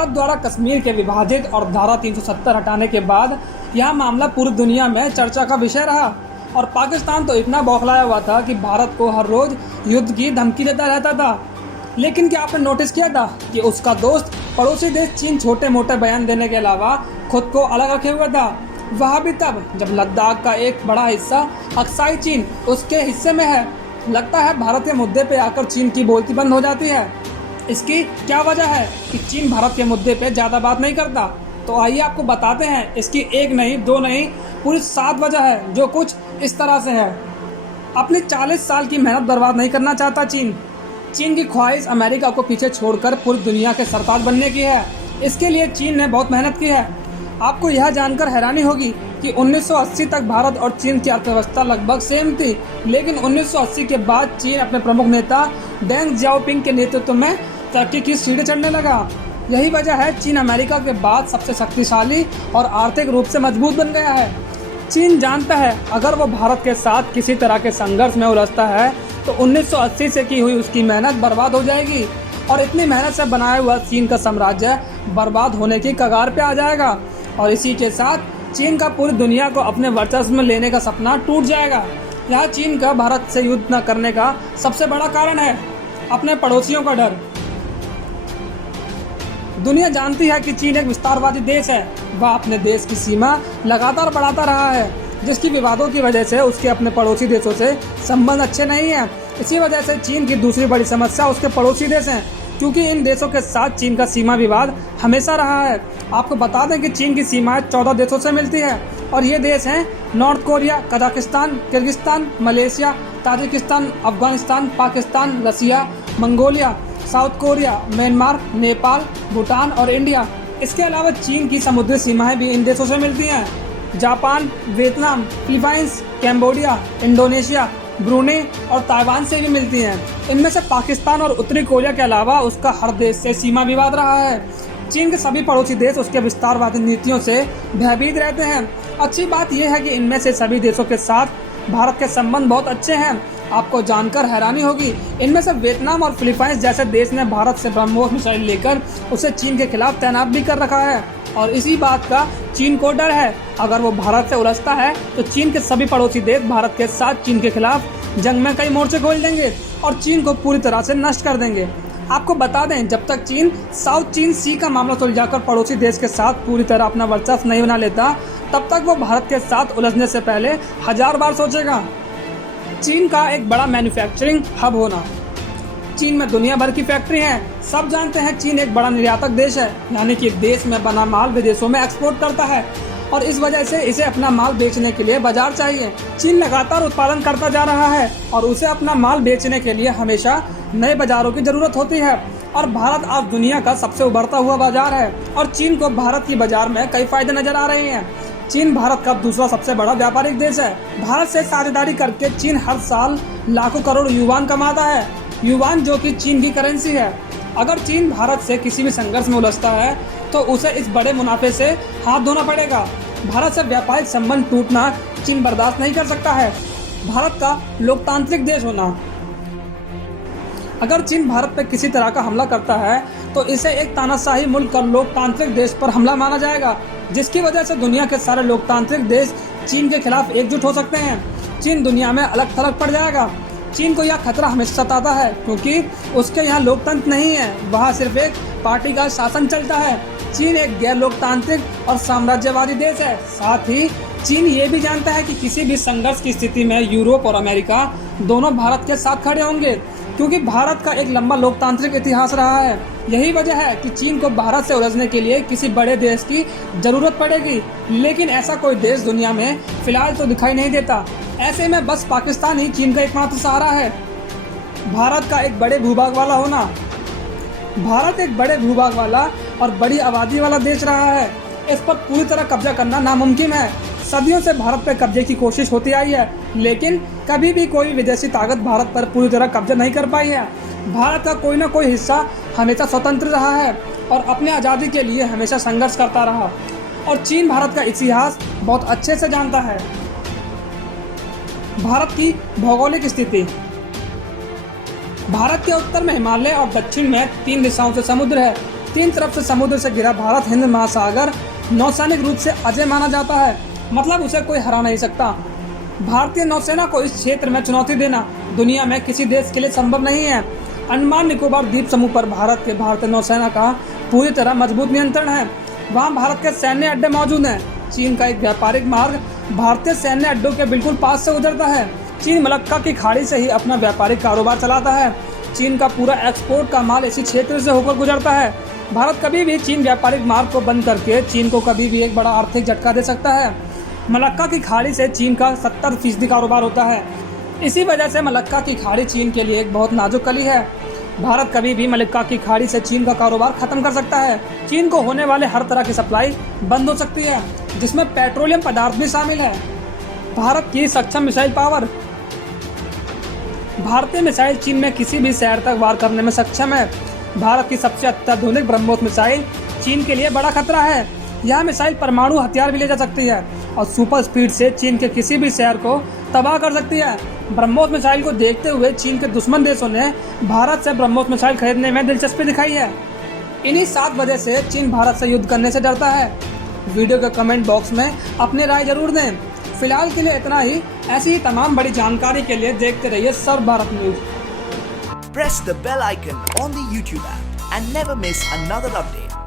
भारत द्वारा कश्मीर के विभाजित और धारा 370 हटाने के बाद यह मामला पूरी दुनिया में चर्चा का विषय रहा और पाकिस्तान तो इतना बौखलाया हुआ था कि भारत को हर रोज युद्ध की धमकी देता रहता था। लेकिन क्या आपने नोटिस किया था कि उसका दोस्त पड़ोसी देश चीन छोटे मोटे बयान देने के अलावा खुद को अलग रखे हुआ था, वह भी तब जब लद्दाख का एक बड़ा हिस्सा अक्साई चीन उसके हिस्से में है। लगता है भारत के मुद्दे पे आकर चीन की बोलती बंद हो जाती है। इसकी क्या वजह है कि चीन भारत के मुद्दे पे ज़्यादा बात नहीं करता? तो आइए आपको बताते हैं। इसकी एक नहीं, दो नहीं, पूरी 7 वजह है, जो कुछ इस तरह से है। अपनी 40 साल की मेहनत बर्बाद नहीं करना चाहता चीन। चीन की ख्वाहिश अमेरिका को पीछे छोड़कर पूरी दुनिया के सरताज बनने की है। इसके लिए चीन ने बहुत मेहनत की है। आपको यह जानकर हैरानी होगी कि 1980 तक भारत और चीन की अर्थव्यवस्था लगभग सेम थी, लेकिन 1980 के बाद चीन अपने प्रमुख नेता डेंग जियाओपिंग के नेतृत्व में तरक्की की सीढ़ी चढ़ने लगा। यही वजह है चीन अमेरिका के बाद सबसे शक्तिशाली और आर्थिक रूप से मजबूत बन गया है। चीन जानता है अगर वो भारत के साथ किसी तरह के संघर्ष में उलझता है तो 1980 से की हुई उसकी मेहनत बर्बाद हो जाएगी और इतनी मेहनत से बनाया हुआ चीन का साम्राज्य बर्बाद होने की कगार पे आ जाएगा और इसी के साथ चीन का पूरी दुनिया को अपने वर्चस्व में लेने का सपना टूट जाएगा। यह चीन का भारत से युद्ध न करने का सबसे बड़ा कारण है अपने पड़ोसियों का डर। दुनिया जानती है कि चीन एक विस्तारवादी देश है। वह अपने देश की सीमा लगातार बढ़ाता रहा है, जिसकी विवादों की वजह से उसके अपने पड़ोसी देशों से संबंध अच्छे नहीं हैं। इसी वजह से चीन की दूसरी बड़ी समस्या उसके पड़ोसी देश हैं, क्योंकि इन देशों के साथ चीन का सीमा विवाद हमेशा रहा है। आपको बता दें कि चीन की सीमाएं 14 देशों से मिलती है और ये देश हैं North Korea, Kazakhstan, Kyrgyzstan, Malaysia, Tajikistan, Afghanistan, Pakistan, Russia, Mongolia, South Korea, Myanmar, Nepal, Bhutan और इंडिया। इसके अलावा चीन की समुद्री सीमाएं भी इन देशों से मिलती हैं। Japan, Vietnam, Philippines, Cambodia, Indonesia, Brunei और ताइवान से भी मिलती हैं। इनमें से पाकिस्तान और उत्तरी कोरिया के अलावा उसका हर देश से सीमा विवाद रहा है। चीन के सभी पड़ोसी देश उसके विस्तारवादी नीतियों से भयभीत रहते हैं। अच्छी बात यह है कि इनमें से सभी देशों के साथ भारत के संबंध बहुत अच्छे हैं। आपको जानकर हैरानी होगी, इनमें से वियतनाम और फिलीपाइंस जैसे देश ने भारत से ब्रह्मोस मिसाइल लेकर उसे चीन के खिलाफ तैनात भी कर रखा है और इसी बात का चीन को डर है। अगर वो भारत से उलझता है तो चीन के सभी पड़ोसी देश भारत के साथ चीन के खिलाफ जंग में कई मोर्चे खोल देंगे और चीन को पूरी तरह से नष्ट कर देंगे। आपको बता दें, जब तक चीन साउथ चीन सी का मामला सुलझाकर पड़ोसी देश के साथ पूरी तरह अपना वर्चस्व नहीं बना लेता, तब तक वो भारत के साथ उलझने से पहले 1000 बार सोचेगा। चीन का एक बड़ा मैन्युफैक्चरिंग हब होना। चीन में दुनिया भर की फैक्ट्री हैं। सब जानते हैं चीन एक बड़ा निर्यातक देश है, यानी कि देश में बना माल विदेशों में एक्सपोर्ट करता है और इस वजह से इसे अपना माल बेचने के लिए बाजार चाहिए। चीन लगातार उत्पादन करता जा रहा है और उसे अपना माल बेचने के लिए हमेशा नए बाजारों की जरूरत होती है और भारत आज दुनिया का सबसे उभरता हुआ बाजार है और चीन को भारत की बाजार में कई फायदे नजर आ रहे हैं। चीन भारत का दूसरा सबसे बड़ा व्यापारिक देश है। भारत से साझेदारी करके चीन हर साल लाखों करोड़ युवान कमाता है, युवान जो कि चीन की करेंसी है। अगर चीन भारत से किसी भी संघर्ष में उलझता है तो उसे इस बड़े मुनाफे से हाथ धोना पड़ेगा। भारत से व्यापारिक संबंध टूटना चीन बर्दाश्त नहीं कर सकता है। भारत का लोकतांत्रिक देश होना। अगर चीन भारत पर किसी तरह का हमला करता है तो इसे एक तानाशाही मुल्क और लोकतांत्रिक देश पर हमला माना जाएगा, जिसकी वजह से दुनिया के सारे लोकतांत्रिक देश चीन के खिलाफ एकजुट हो सकते हैं। चीन दुनिया में अलग थलग पड़ जाएगा। चीन को यह खतरा हमेशा सताता है क्योंकि उसके यहाँ लोकतंत्र नहीं है, वहाँ सिर्फ एक पार्टी का शासन चलता है। चीन एक गैर लोकतांत्रिक और साम्राज्यवादी देश है। साथ ही चीन ये भी जानता है कि किसी भी संघर्ष की स्थिति में यूरोप और अमेरिका दोनों भारत के साथ खड़े होंगे, क्योंकि भारत का एक लंबा लोकतांत्रिक इतिहास रहा है। यही वजह है कि चीन को भारत से उलझने के लिए किसी बड़े देश की जरूरत पड़ेगी, लेकिन ऐसा कोई देश दुनिया में फिलहाल तो दिखाई नहीं देता। ऐसे में बस पाकिस्तान ही चीन का एकमात्र सहारा है। भारत का एक बड़े भूभाग वाला होना। भारत एक बड़े भूभाग वाला और बड़ी आबादी वाला देश रहा है। इस पर पूरी तरह कब्जा करना नामुमकिन है। सदियों से भारत पर कब्जे की कोशिश होती आई है, लेकिन कभी भी कोई विदेशी ताकत भारत पर पूरी तरह कब्जा नहीं कर पाई है। भारत का कोई ना कोई हिस्सा हमेशा स्वतंत्र रहा है और अपने आज़ादी के लिए हमेशा संघर्ष करता रहा और चीन भारत का इतिहास बहुत अच्छे से जानता है। भारत की भौगोलिक स्थिति। भारत के उत्तर में हिमालय और दक्षिण में 3 दिशाओं से समुद्र है। तीन तरफ से समुद्र से घिरा भारत हिंद महासागर नौसैनिक रूप से अजय माना जाता है, मतलब उसे कोई हरा नहीं सकता। भारतीय नौसेना को इस क्षेत्र में चुनौती देना दुनिया में किसी देश के लिए संभव नहीं है। अंडमान निकोबार द्वीप समूह पर भारतीय नौसेना का पूरी तरह मजबूत नियंत्रण है। वहाँ भारत के सैन्य अड्डे मौजूद हैं। चीन का एक व्यापारिक मार्ग भारतीय सैन्य अड्डों के बिल्कुल पास से गुजरता है। चीन मलक्का की खाड़ी से ही अपना व्यापारिक कारोबार चलाता है। चीन का पूरा एक्सपोर्ट का माल इसी क्षेत्र से होकर गुजरता है। भारत कभी भी चीन व्यापारिक मार्ग को बंद करके चीन को कभी भी एक बड़ा आर्थिक झटका दे सकता है। मलक्का की खाड़ी से चीन का 70% कारोबार होता है। इसी वजह से मलक्का की खाड़ी चीन के लिए एक बहुत नाजुक कली है। भारत कभी भी मलक्का की खाड़ी से चीन का कारोबार खत्म कर सकता है। चीन को होने वाले हर तरह की सप्लाई बंद हो सकती है, जिसमें पेट्रोलियम पदार्थ भी शामिल है। भारत की सक्षम मिसाइल पावर। भारतीय मिसाइल चीन में किसी भी शहर तक वार करने में सक्षम है। भारत की सबसे अत्याधुनिक ब्रह्मोस मिसाइल चीन के लिए बड़ा खतरा है। यह मिसाइल परमाणु हथियार भी ले जा सकती है और सुपर स्पीड से चीन के किसी भी शहर को तबाह कर सकती है। ब्रह्मोस मिसाइल को देखते हुए चीन के दुश्मन देशों ने भारत से ब्रह्मोस मिसाइल खरीदने में दिलचस्पी दिखाई है। इन्हीं 7 वजह से चीन भारत से युद्ध करने से डरता है। वीडियो के कमेंट बॉक्स में अपनी राय जरूर दें। फिलहाल के लिए इतना ही। ऐसी ही तमाम बड़ी जानकारी के लिए देखते रहिए Sarv Bharat news. Press the bell icon on the YouTube app and never miss another update.